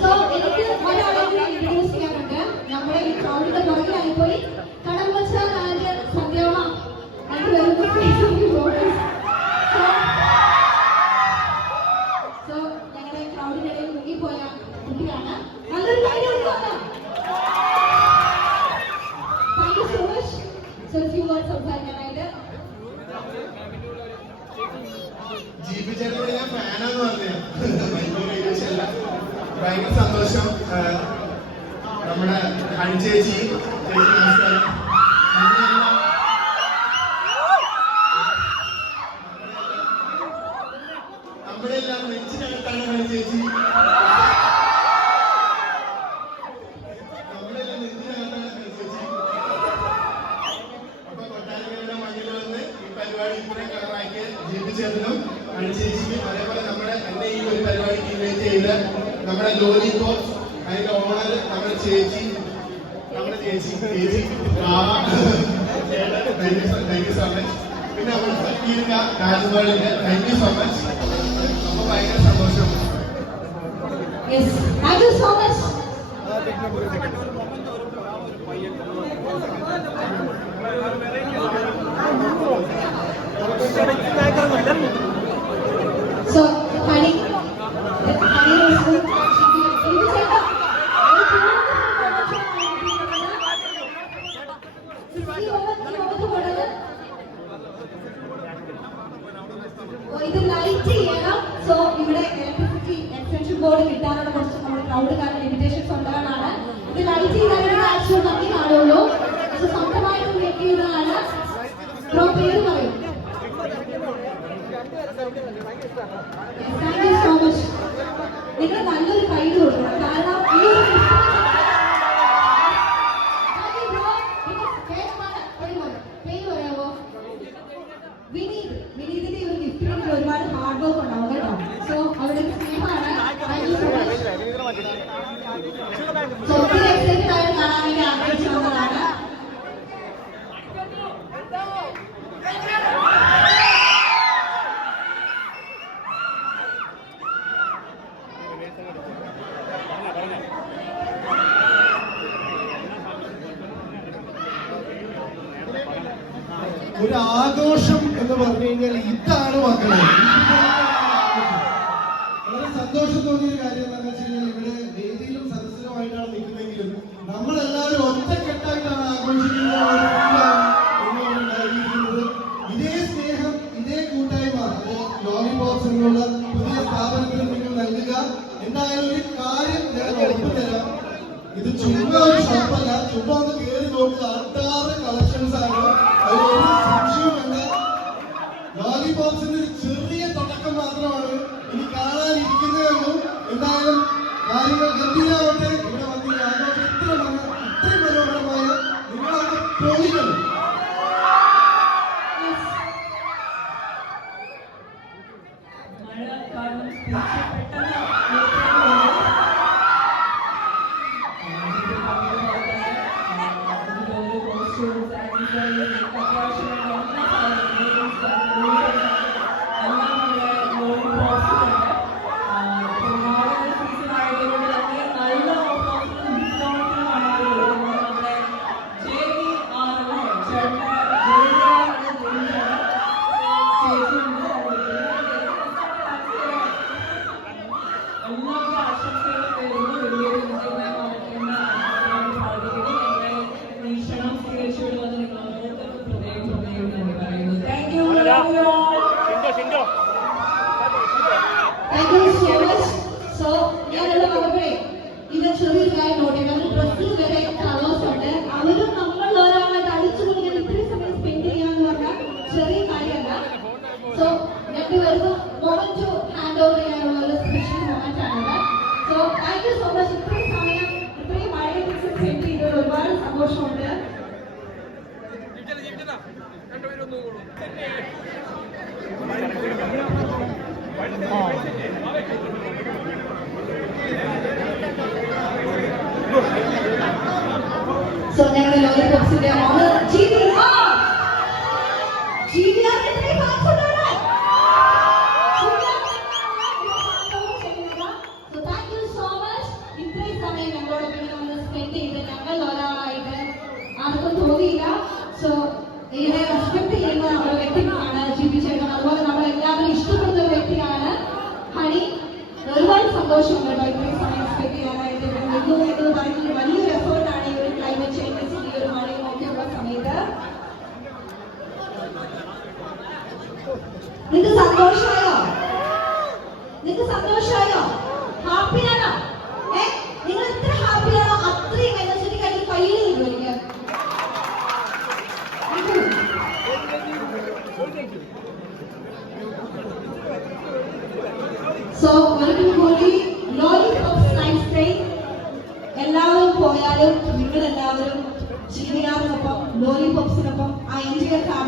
So എനിക്ക് ഒരാളെ introduce ചെയ്യാനുണ്ട് നമ്മുടെ ഈ ക്രൗഡിന്റെ പുറകിലായി പോയി കടം വെച്ചാൽ ആദ്യം സദ്യയോളം സന്തോഷം. നമ്മുടെ ഹണി ചേച്ചി നമ്മളെല്ലാം- അപ്പൊ കൊട്ടാരക്കരയുടെ മണ്ണിൽ വന്ന് ഈ പരിപാടി ഇത്രയും കളറാക്കിയ ജീവിച്ചതിനും അഞ്ചേച്ചിക്കും അതേപോലെ നമ്മുടെ എന്നെ ഈ ഒരു പരിപാടിക്ക് ചെയ്ത നമ്മുടെ ലോലിപോപ്പ് അതിന്റെ ഓണർ നമ്മുടെ ചേച്ചി നമ്മുടെ ചേച്ചി ചേച്ചി താങ്ക് യു സോ മച്ച് പിന്നെ നമ്മുടെ സക്കീർക്ക രാജുവാളിന്റെ താങ്ക് യു സോ മച്ച് അപ്പൊ ഭയങ്കര സന്തോഷം. Thank you so much Honey Honey Rose ഇത് ചേട്ടാ ഇത് ലൈറ്റ് ചെയ്യണം. സോ ഇവിടെ ഇലക്ട്രിസിറ്റി എക്സ്റ്റൻഷൻ ബോർഡ് കിട്ടാനുള്ള കുറച്ച് നമ്മുടെ ക്രൗഡ് കാരണം ലിമിറ്റേഷൻസ് ഉള്ളതാണ് ഇത് ലൈറ്റ് ചെയ്താലേ ആക്ച്വൽ ഭംഗി കാണുള്ളൂ. ഇത് സ്വന്തമായിട്ട് മേക്ക് ചെയ്യുന്നതാണ് ബ്രോ പേര് പറയും. സോ നിങ്ങൾ നല്ലൊരു ഒരു ആഘോഷം എന്ന് പറഞ്ഞു കഴിഞ്ഞാൽ ഇതാണ് മക്കളെ. സന്തോഷം തോന്നിയ ഒരു കാര്യം എന്താണെന്ന് വെച്ച് കഴിഞ്ഞാൽ ഇവിടെ വേദിയിലും സദസ്സിലുമായിട്ടാണ് നിൽക്കുന്നതെങ്കിലും നമ്മളെല്ലാവരും ഒറ്റക്കെട്ടായിട്ടാണ് ആഘോഷിക്കുന്നത്. ഇതേ സ്നേഹം ഇതേ കൂട്ടായ്മ അത് ലോലിപോപ്സ് എന്നുള്ള പുതിയ സ്ഥാപനത്തിന് നിങ്ങൾ നൽകുക. എന്തായാലും ഒരു കാര്യം ഞാൻ ഉറപ്പു തരാം. ഇത് ചുമ്മാ ഒരു ഷോപ്പല്ല ചുമ്മാ ഒന്ന് കയറി നോക്കുക അട്ടാറ് കളക്ഷൻസ് ആണ് അതിലൊരു സംശയം സംശയവും ലോലിപോപ്സിന്റെ ഒരു ചെറിയ തുടക്കം മാത്രമാണ് ഇനി കാണാനിരിക്കുന്നേ ഉള്ളൂ. എന്തായാലും കാര്യങ്ങൾ ഗംഭീരമാവട്ടെ ഇവിടെ വന്ന് ഈ ആഘോഷം ഇത്ര ഇത്രയും മനോഹരമായ നിങ്ങളൊക്കെ പൊളിക്കണം Thank you. ചെറിയൊരു കാര്യം നോട്ട് ചെയ്തു അതിൽ ഡ്രസ്സിൽ വരെ കളേഴ്സ് ഉണ്ട് അവരും നമ്മൾ ഒരാളായിട്ട് അടിച്ചു കൊടുക്കാൻ ഇത്രയും സമയം സ്പെൻഡ് ചെയ്യാന്ന് പറഞ്ഞാൽ ചെറിയ കാര്യമല്ല. സോ ഞങ്ങൾക്ക് വരുന്ന മൊമെന്റ് ഹാൻഡ് ഓവർ ചെയ്യാനുള്ള ഒരു സ്പെഷ്യൽ മൊമെന്റ് ആണിത്. So thank you so much ഇത്രയും സമയം ഇത്രയും മഴയെ സ്പെൻഡ് ചെയ്തതിൽ ഒരുപാട് സന്തോഷമുണ്ട്. Let's do them on the GDR. GDR कितने बार सुना है? So thank you so much. ഇത്രയും സമയം ഞങ്ങളോട് പിന്നെ ഒന്ന് സ്പെൻഡ് ചെയ്ത് ഞങ്ങൾ ഒരാളായിട്ട് ആർക്കും തോന്നിയില്ല സോ ഇതിനെ റെസ്പെക്ട് ചെയ്യുന്ന ഒരു വ്യക്തിയാണ് ജിബി ചേട്ടൻ അതുപോലെ നമ്മൾ എല്ലാവരും ഇഷ്ടപ്പെടുന്ന ഒരു വ്യക്തിയാണ് ഹണി ഒരുപാട് സന്തോഷം കേട്ടോ ഇത്രയും സമയം സ്പെൻഡ് ചെയ്യാനായിട്ട് പറയുന്നത് നിങ്ങൾക്ക് സന്തോഷമായോ? നിങ്ങൾക്ക് സന്തോഷമായോ? ഹാപ്പിയാണോ ഏ? നിങ്ങൾ എത്ര ഹാപ്പിയാണോ അത്രയും എനർജറ്റിക് ആയിട്ട് കയ്യിൽ എനിക്ക് സോ ഒരിക്കൽ കൂടി ലോലിപോപ്സ് നൈറ്റ് ഡേ എല്ലാവരും പോയാലും നിങ്ങൾ എല്ലാവരും ജീവിനാറിനൊപ്പം ലോലിപോപ്സിനൊപ്പം ആ എൻജിഒ ഫാമിലിനൊപ്പം